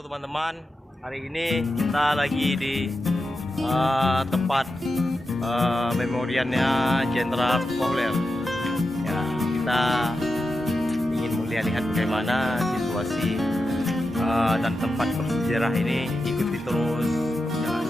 Halo teman-teman, hari ini kita lagi di tempat memorialnya Jenderal Pauler. Ya, kita ingin melihat bagaimana situasi dan tempat bersejarah ini. Ikuti terus jalan.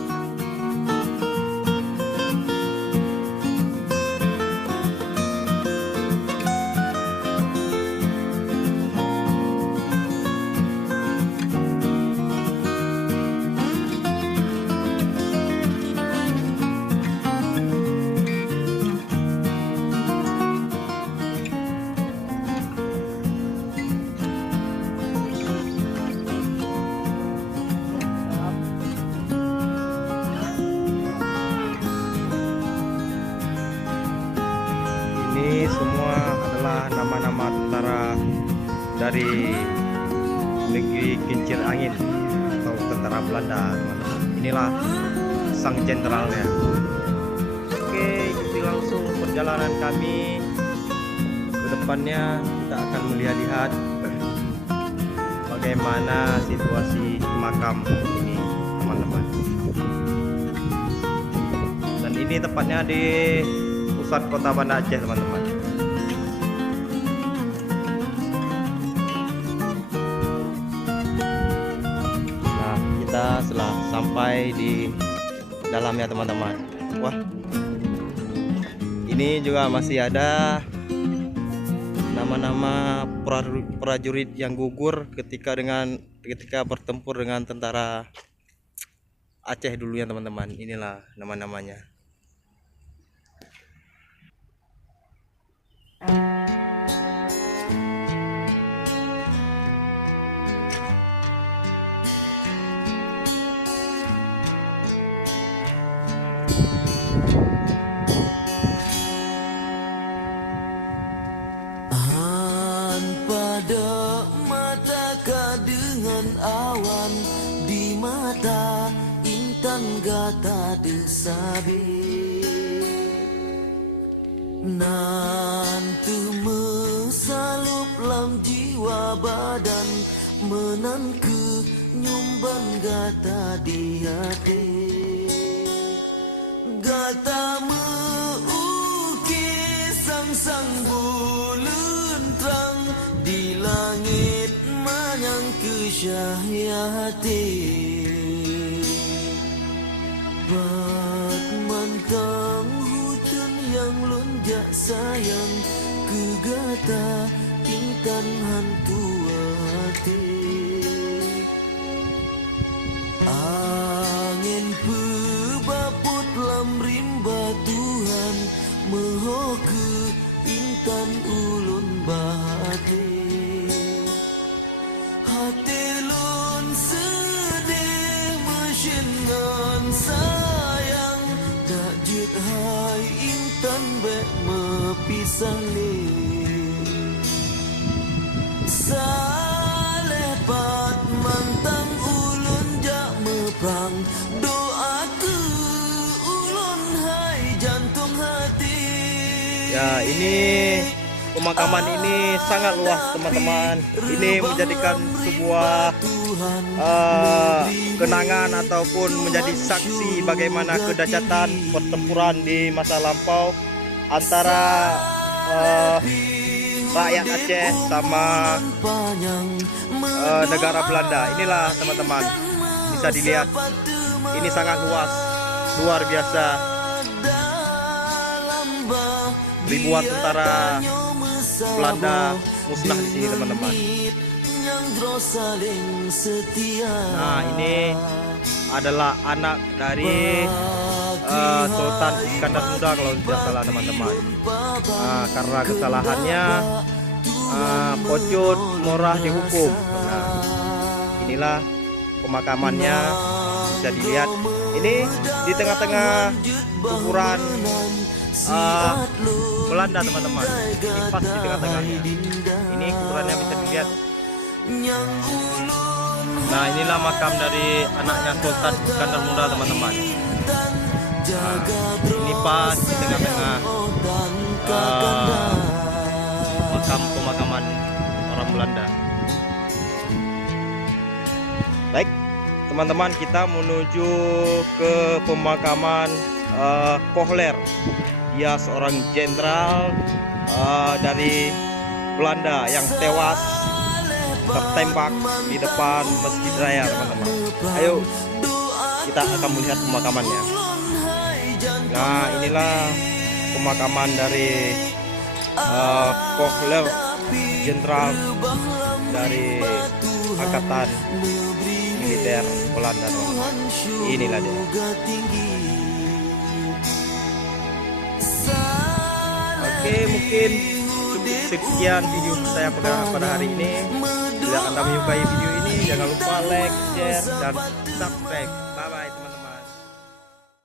Ini semua adalah nama-nama tentara dari negeri kincir angin atau tentara Belanda, teman-teman. Inilah sang jenderalnya. Oke, ikuti langsung perjalanan kami. Ke depannya kita akan melihat bagaimana situasi makam ini, teman-teman. Dan ini tepatnya di pusat kota Banda Aceh, teman-teman. Nah, kita setelah sampai di dalamnya, teman-teman. Wah, ini juga masih ada nama-nama prajurit yang gugur ketika bertempur dengan tentara Aceh dulu ya, teman-teman. Inilah nama-namanya. Pada mata dengan awan di mata intan gata desabe nanti mesalup lam jiwa badan menanku nyumban gata di hati gata meukis sang bulun terang di langit manyang kesyahiyati bat mantang hujan yang lonjak sayang kegata intan hantu hati angin pebaput lam rimba Tuhan mehoke intan ulun bahati hati lun sedih mesingan sayang tak jut hai intan bek mepisah le saleh pat mantang ulun jak meprang doa ke ulun hai jantung hati. Ya, ini pemakaman ini sangat luas, teman-teman. Ini menjadikan sebuah kenangan ataupun menjadi saksi bagaimana kedahsyatan pertempuran di masa lampau antara rakyat Aceh sama negara Belanda. Inilah, teman-teman, bisa dilihat. Ini sangat luas, luar biasa. Ribuan tentara Belanda musnah di sini, teman-teman. Nah, ini adalah anak dari Sultan Iskandar Muda kalau tidak salah, teman-teman. Nah, karena kesalahannya Pocut Morah dihukum. Nah, inilah pemakamannya, bisa dilihat. Ini di tengah-tengah kuburan Belanda, teman-teman. Ini pas di tengah-tengahnya. Ini kuburannya bisa dilihat. Nah, inilah makam dari anaknya Sultan Iskandar Muda, teman-teman. Nah, ini pas di tengah-tengah makam pemakaman orang Belanda. Baik, teman-teman, kita menuju ke pemakaman Kohler. Dia seorang jenderal dari Belanda yang tewas tertembak di depan Masjid Raya, teman-teman. Ayo kita akan melihat pemakamannya. Nah, inilah pemakaman dari Kohler, jenderal dari angkatan militer Belanda, teman-teman. Inilah dia. Oke, mungkin cukup sekian video saya pada hari ini. Bila Anda menyukai video ini, jangan lupa like, share, dan subscribe.